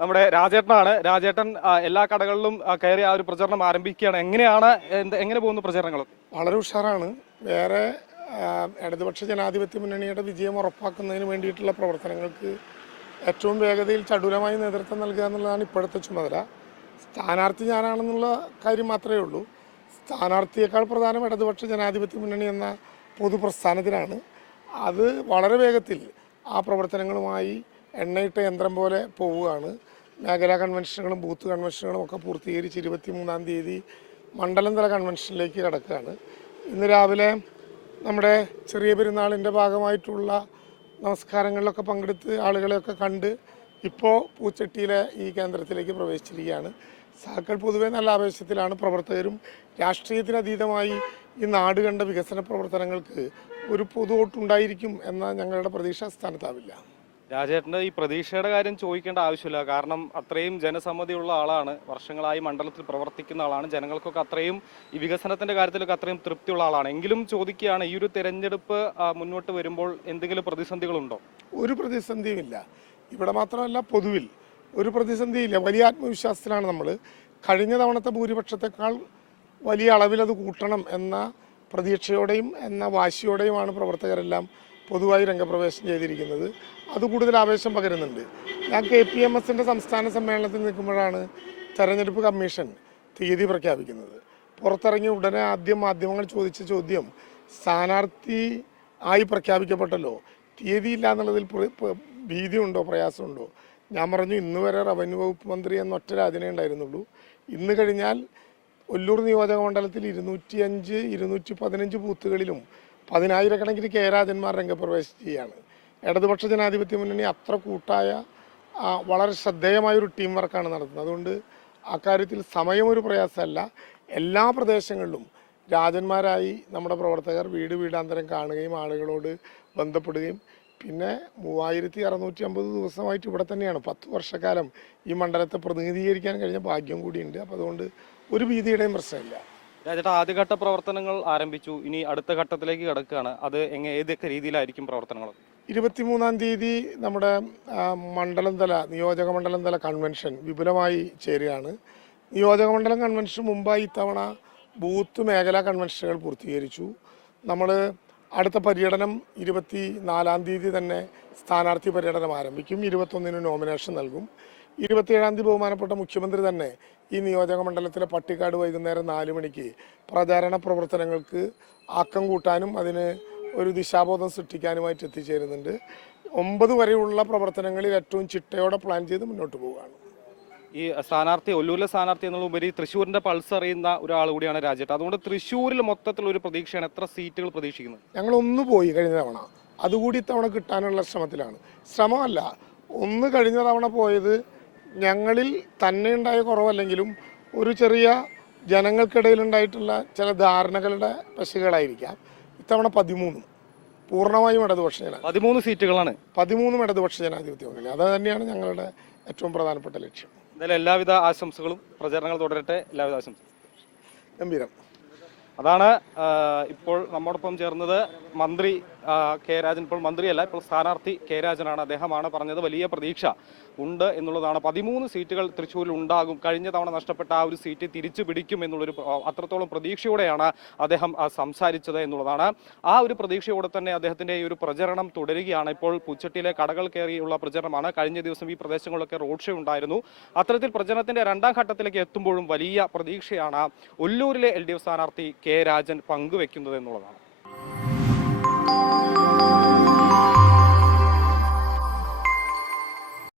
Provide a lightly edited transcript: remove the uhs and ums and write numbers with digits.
നമ്മുടെ രാജേട്ടനാണ്. രാജേട്ടൻ എല്ലാ കടകളിലും കയറി ആ ഒരു പ്രചരണം ആരംഭിക്കുകയാണ്. എങ്ങനെയാണ് എങ്ങനെ പോകുന്നു പ്രചരണങ്ങൾ? വളരെ ഉഷാറാണ്. വേറെ ഇടതുപക്ഷ ജനാധിപത്യ മുന്നണിയുടെ വിജയം ഉറപ്പാക്കുന്നതിന് വേണ്ടിയിട്ടുള്ള പ്രവർത്തനങ്ങൾക്ക് ഏറ്റവും വേഗതയിൽ ചടുലമായി നേതൃത്വം നൽകുക എന്നുള്ളതാണ് ഇപ്പോഴത്തെ ചുമതല. സ്ഥാനാർത്ഥി ഞാനാണെന്നുള്ള കാര്യം മാത്രമേ ഉള്ളൂ. സ്ഥാനാർത്ഥിയേക്കാൾ പ്രധാനം ഇടതുപക്ഷ ജനാധിപത്യ മുന്നണി എന്ന പൊതുപ്രസ്ഥാനത്തിനാണ്. അത് വളരെ വേഗത്തിൽ ആ പ്രവർത്തനങ്ങളുമായി എണ്ണയിട്ട യന്ത്രം പോലെ പോവുകയാണ്. മേഖലാ കൺവെൻഷനുകളും ബൂത്ത് കൺവെൻഷനുകളും ഒക്കെ പൂർത്തീകരിച്ച് 23-ാം തീയതി മണ്ഡലം തല കൺവെൻഷനിലേക്ക് കടക്കുകയാണ്. ഇന്ന് രാവിലെ നമ്മുടെ ചെറിയ പെരുന്നാളിൻ്റെ ഭാഗമായിട്ടുള്ള നമസ്കാരങ്ങളിലൊക്കെ പങ്കെടുത്ത് ആളുകളെയൊക്കെ കണ്ട് ഇപ്പോൾ പൂച്ചട്ടിയിലെ ഈ കേന്ദ്രത്തിലേക്ക് പ്രവേശിച്ചിരിക്കുകയാണ്. സാക്കൾ പൊതുവെ നല്ല ആവേശത്തിലാണ്. പ്രവർത്തകരും രാഷ്ട്രീയത്തിനതീതമായി ഈ നാട് കണ്ട വികസന പ്രവർത്തനങ്ങൾക്ക് ഒരു പൊതു വോട്ടുണ്ടായിരിക്കും എന്ന ഞങ്ങളുടെ പ്രതീക്ഷ സ്ഥാനത്താവില്ല. രാജേട്ടൻ്റെ ഈ പ്രതീക്ഷയുടെ കാര്യം ചോദിക്കേണ്ട ആവശ്യമില്ല. കാരണം അത്രയും ജനസമ്മതിയുള്ള ആളാണ്, വർഷങ്ങളായി മണ്ഡലത്തിൽ പ്രവർത്തിക്കുന്ന ആളാണ്, ജനങ്ങൾക്കൊക്കെ അത്രയും ഈ വികസനത്തിന്റെ കാര്യത്തിലൊക്കെ അത്രയും തൃപ്തിയുള്ള ആളാണ്. എങ്കിലും ചോദിക്കുകയാണ്, ഈ ഒരു തെരഞ്ഞെടുപ്പ് മുന്നോട്ട് വരുമ്പോൾ എന്തെങ്കിലും പ്രതിസന്ധികളുണ്ടോ? ഒരു പ്രതിസന്ധിയുമില്ല. ഇവിടെ മാത്രമല്ല, പൊതുവിൽ ഒരു പ്രതിസന്ധിയില്ല. വലിയ ആത്മവിശ്വാസത്തിലാണ് നമ്മൾ. കഴിഞ്ഞ തവണത്തെ ഭൂരിപക്ഷത്തെക്കാൾ വലിയ അളവിൽ അത് കൂട്ടണം എന്ന പ്രതീക്ഷയോടെയും എന്ന വാശിയോടെയുമാണ് പ്രവർത്തകരെല്ലാം പൊതുവായി രംഗപ്രവേശം ചെയ്തിരിക്കുന്നത്. അത് കൂടുതൽ ആവേശം പകരുന്നുണ്ട്. ഞാൻ KPMSൻ്റെ സംസ്ഥാന സമ്മേളനത്തിൽ നിൽക്കുമ്പോഴാണ് തെരഞ്ഞെടുപ്പ് കമ്മീഷൻ തീയതി പ്രഖ്യാപിക്കുന്നത്. പുറത്തിറങ്ങിയ ഉടനെ ആദ്യം മാധ്യമങ്ങൾ ചോദിച്ച ചോദ്യം, സ്ഥാനാർത്ഥി ആയി പ്രഖ്യാപിക്കപ്പെട്ടല്ലോ, തീയതിയില്ല എന്നുള്ളതിൽ ഭീതിയുണ്ടോ, പ്രയാസമുണ്ടോ? ഞാൻ പറഞ്ഞു, ഇന്ന് വരെ റവന്യൂ വകുപ്പ് മന്ത്രി എന്ന ഒറ്റ രാജനേ ഉണ്ടായിരുന്നുള്ളൂ. ഇന്ന് കഴിഞ്ഞാൽ ഒല്ലൂർ നിയോജക മണ്ഡലത്തിൽ 205, 215 ബൂത്തുകളിലും 10,000-കണക്കിന് കെ-രാജന്മാർ രംഗപ്രവേശം ചെയ്യുകയാണ്. ഇടതുപക്ഷ ജനാധിപത്യ മുന്നണി അത്ര കൂട്ടായ വളരെ ശ്രദ്ധേയമായൊരു ടീം വർക്കാണ് നടത്തുന്നത്. അതുകൊണ്ട് അക്കാര്യത്തിൽ സമയമൊരു പ്രയാസമല്ല. എല്ലാ പ്രദേശങ്ങളിലും രാജന്മാരായി നമ്മുടെ പ്രവർത്തകർ വീട് വീടാന്തരം കാണുകയും ആളുകളോട് ബന്ധപ്പെടുകയും പിന്നെ 3650 ദിവസമായിട്ട് ഇവിടെ തന്നെയാണ്. 10 വർഷക്കാലം ഈ മണ്ഡലത്തെ പ്രതിനിധീകരിക്കാൻ കഴിഞ്ഞ ഭാഗ്യം കൂടിയുണ്ട്. അപ്പോൾ അതുകൊണ്ട് ഒരു ഭീതിയുടെയും പ്രശ്നമില്ല. രാജേട്ടാ, ആദ്യഘട്ട പ്രവർത്തനങ്ങൾ ആരംഭിച്ചു, ഇനി അടുത്ത ഘട്ടത്തിലേക്ക് കിടക്കുകയാണ്. അത് ഏതൊക്കെ രീതിയിലായിരിക്കും പ്രവർത്തനങ്ങൾ? 23-ാം തീയതി നമ്മുടെ മണ്ഡലം തല നിയോജക മണ്ഡലം തല കൺവെൻഷൻ വിപുലമായി ചേരുകയാണ്. നിയോജക മണ്ഡലം കൺവെൻഷൻ മുമ്പായി ഇത്തവണ ബൂത്ത് മേഖലാ കൺവെൻഷനുകൾ പൂർത്തീകരിച്ചു. നമ്മൾ അടുത്ത പര്യടനം 24-ാം തീയതി തന്നെ സ്ഥാനാർത്ഥി പര്യടനം ആരംഭിക്കും. 21-ന് നോമിനേഷൻ നൽകും. 27-ാം തീയതി ബഹുമാനപ്പെട്ട മുഖ്യമന്ത്രി തന്നെ ഈ നിയോജക മണ്ഡലത്തിലെ പട്ടിക്കാട് വൈകുന്നേരം 4 മണിക്ക് പ്രചാരണ പ്രവർത്തനങ്ങൾക്ക് ആക്കം കൂട്ടാനും അതിന് ഒരു ദിശാബോധം സൃഷ്ടിക്കാനുമായിട്ട് എത്തിച്ചേരുന്നുണ്ട്. 9 വരെയുള്ള പ്രവർത്തനങ്ങളിൽ ഏറ്റവും ചിട്ടയോടെ പ്ലാൻ ചെയ്ത് മുന്നോട്ട് പോവുകയാണ്. ഈ സ്ഥാനാർത്ഥി, ഒല്ലൂരിലെ സ്ഥാനാർത്ഥി എന്നുള്ളതുപരി തൃശ്ശൂരിന്റെ പൾസ് അറിയുന്ന ഒരാൾ കൂടിയാണ് രാജേട്ടൻ. അതുകൊണ്ട് തൃശ്ശൂരിൽ മൊത്തത്തിൽ ഒരു പ്രതീക്ഷയാണ്. എത്ര സീറ്റുകൾ പ്രതീക്ഷിക്കുന്നത്? ഞങ്ങൾ ഒന്ന് പോയി കഴിഞ്ഞ തവണ, അതുകൂടി ഇത്തവണ കിട്ടാനുള്ള ശ്രമത്തിലാണ്. ശ്രമമല്ല, ഒന്ന് കഴിഞ്ഞ തവണ പോയത് ഞങ്ങളിൽ തന്നെ ഉണ്ടായ കുറവല്ലെങ്കിലും ഒരു ചെറിയ ജനങ്ങൾക്കിടയിലുണ്ടായിട്ടുള്ള ചില ധാരണകളുടെ പശകളായിരിക്കാം. ഇത്തവണ 13 പൂർണ്ണമായും ഇടതുപക്ഷ ജനാധിപത്യം. 13 സീറ്റുകളാണ്. 13 ഇടതുപക്ഷ ജനാധിപത്യ മുന്നണി. അത് തന്നെയാണ് ഞങ്ങളുടെ ഏറ്റവും പ്രധാനപ്പെട്ട ലക്ഷ്യം. എന്തായാലും എല്ലാവിധ ആശംസകളും. പ്രചരണങ്ങൾ തുടരട്ടെ. എല്ലാവിധ ആശംസകളും. ഗംഭീരം. അതാണ് ഇപ്പോൾ നമ്മോടൊപ്പം ചേർന്നത് മന്ത്രി കെ-രാജൻ. ഇപ്പോൾ മന്ത്രിയല്ല, ഇപ്പോൾ സ്ഥാനാർത്ഥി കെ-രാജനാണ്. അദ്ദേഹമാണ് പറഞ്ഞത് വലിയ പ്രതീക്ഷ ഉണ്ട് എന്നുള്ളതാണ്. 13 സീറ്റുകൾ തൃശ്ശൂരിൽ ഉണ്ടാകും. കഴിഞ്ഞ തവണ നഷ്ടപ്പെട്ട ആ ഒരു സീറ്റ് തിരിച്ചു പിടിക്കും എന്നുള്ളൊരു അത്രത്തോളം പ്രതീക്ഷയോടെയാണ് അദ്ദേഹം സംസാരിച്ചത് എന്നുള്ളതാണ്. ആ ഒരു പ്രതീക്ഷയോടെ തന്നെ അദ്ദേഹത്തിന്റെ ഈ ഒരു പ്രചരണം തുടരുകയാണ്. ഇപ്പോൾ പൂച്ചട്ടിയിലെ കടകൾ കയറിയുള്ള പ്രചരണമാണ്. കഴിഞ്ഞ ദിവസം ഈ പ്രദേശങ്ങളിലൊക്കെ റോഡ് ഷോ ഉണ്ടായിരുന്നു. അത്തരത്തിൽ പ്രചരണത്തിന്റെ 2ാം ഘട്ടത്തിലേക്ക് എത്തുമ്പോഴും വലിയ പ്രതീക്ഷയാണ് ഒല്ലൂരിലെ LDF സ്ഥാനാർത്ഥി കെ-രാജൻ പങ്കുവെക്കുന്നത് എന്നുള്ളതാണ്.